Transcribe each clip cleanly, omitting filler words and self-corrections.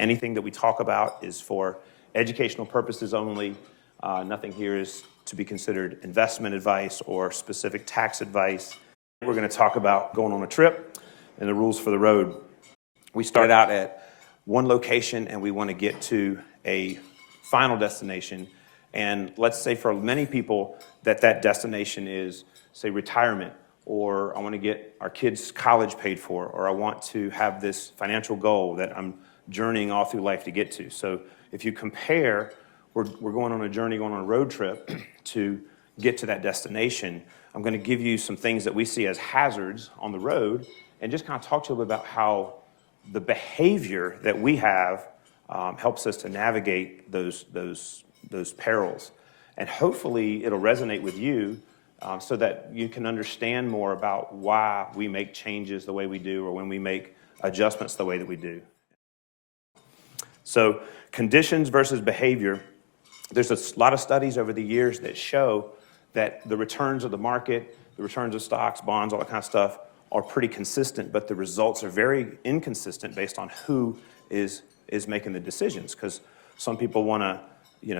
Anything that we talk about is for educational purposes only. Nothing here is to be considered investment advice or specific tax advice. We're going to talk about going on a trip and the rules for the road. We started out at one location and we want to get to a final destination. And let's say for many people that destination is, say, retirement, or I want to get our kids' college paid for, or I want to have this financial goal that I'm journeying all through life to get to. So if you compare, we're going on a journey, going on a road trip to get to that destination. I'm going to give you some things that we see as hazards on the road and just kind of talk to you about how the behavior that we have helps us to navigate those perils. And hopefully it'll resonate with you so that you can understand more about why we make changes the way we do or when we make adjustments the way that we do. So conditions versus behavior. There's a lot of studies over the years that show that the returns of the market, the returns of stocks, bonds, all that kind of stuff are pretty consistent, but the results are very inconsistent based on who is making the decisions. Because some people want to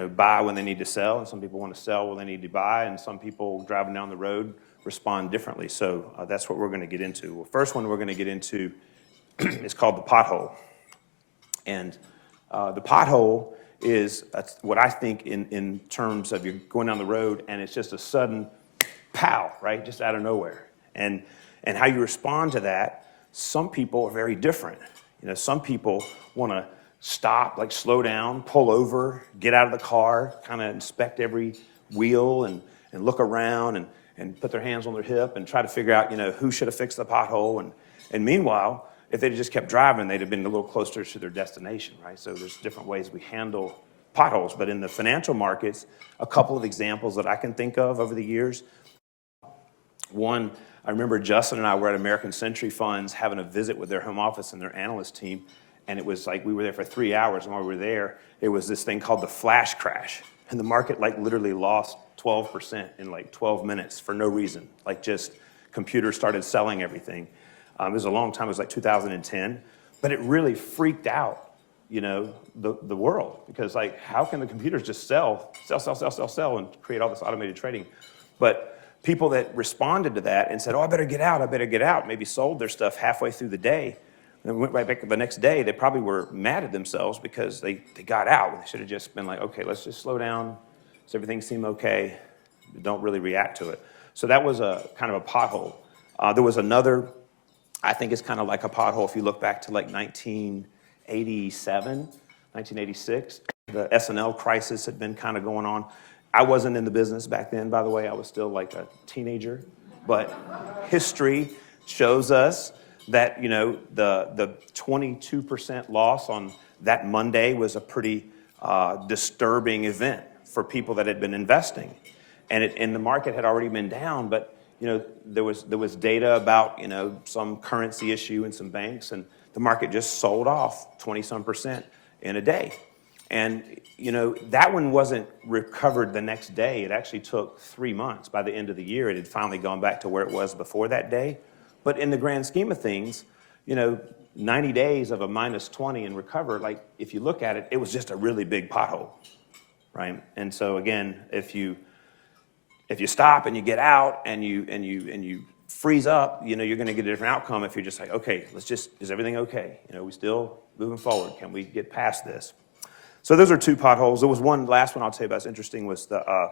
buy when they need to sell, and some people want to sell when they need to buy, and some people driving down the road respond differently. So that's what we're going to get into. Well, first one we're going to get into is called the pothole. And the pothole is what I think in terms of you're going down the road and it's just a sudden pow, right? Just out of nowhere. And how you respond to that, some people are very different. Some people want to stop, like slow down, pull over, get out of the car, kind of inspect every wheel and look around and put their hands on their hip and try to figure out, who should have fixed the pothole. And meanwhile, if they just kept driving, they'd have been a little closer to their destination, right? So there's different ways we handle potholes. But in the financial markets, a couple of examples that I can think of over the years. One, I remember Justin and I were at American Century Funds having a visit with their home office and their analyst team. And it was like we were there for 3 hours, and while we were there, it was this thing called the flash crash. And the market literally lost 12% in 12 minutes for no reason. Just computers started selling everything. It was a long time, it was 2010, but it really freaked out, the world, because how can the computers just sell and create all this automated trading? But people that responded to that and said, oh, I better get out, maybe sold their stuff halfway through the day, and went right back the next day, they probably were mad at themselves because they got out. They should have just been okay, let's just slow down. Does everything seem okay? Don't really react to it. So that was a kind of a pothole. There was another, I think it's kind of like a pothole if you look back to 1987, 1986. The S&L crisis had been kind of going on. I wasn't in the business back then, by the way. I was still a teenager. But history shows us that, the 22% loss on that Monday was a pretty disturbing event for people that had been investing. And the market had already been down, but there was data about, some currency issue in some banks, and the market just sold off 20-some% in a day. And, that one wasn't recovered the next day. It actually took 3 months. By the end of the year, it had finally gone back to where it was before that day. But in the grand scheme of things, 90 days of a -20 and recover, if you look at it, it was just a really big pothole, right? And so again, if you stop and you get out and you freeze up, you're going to get a different outcome if you're just okay, is everything okay? We still moving forward. Can we get past this? So those are two potholes. There was one last one I'll tell you about. It's interesting, was the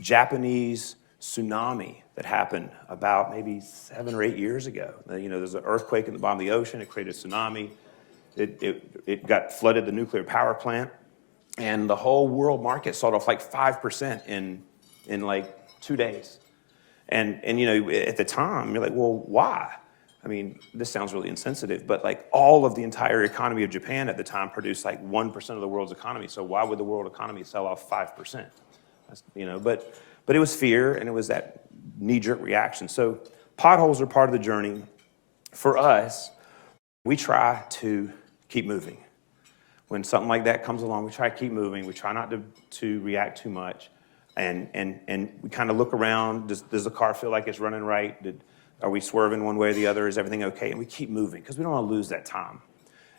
Japanese tsunami that happened about maybe 7 or 8 years ago. There's an earthquake in the bottom of the ocean. It created a tsunami. It got flooded the nuclear power plant, and the whole world market sold off 5% in 2 days. And at the time, you're well, why? I mean, this sounds really insensitive, but all of the entire economy of Japan at the time produced 1% of the world's economy. So why would the world economy sell off 5%? But it was fear, and it was that knee-jerk reaction. So potholes are part of the journey. For us, we try to keep moving. When something like that comes along, we try to keep moving. We try not to react too much. And we kind of look around. Does the car feel like it's running right? Are we swerving one way or the other? Is everything okay? And we keep moving because we don't want to lose that time.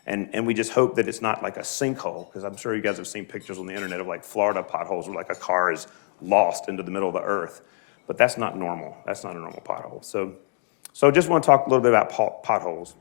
And we just hope that it's not like a sinkhole, because I'm sure you guys have seen pictures on the internet of like Florida potholes where like a car is lost into the middle of the earth. But that's not normal. That's not a normal pothole. So just want to talk a little bit about potholes.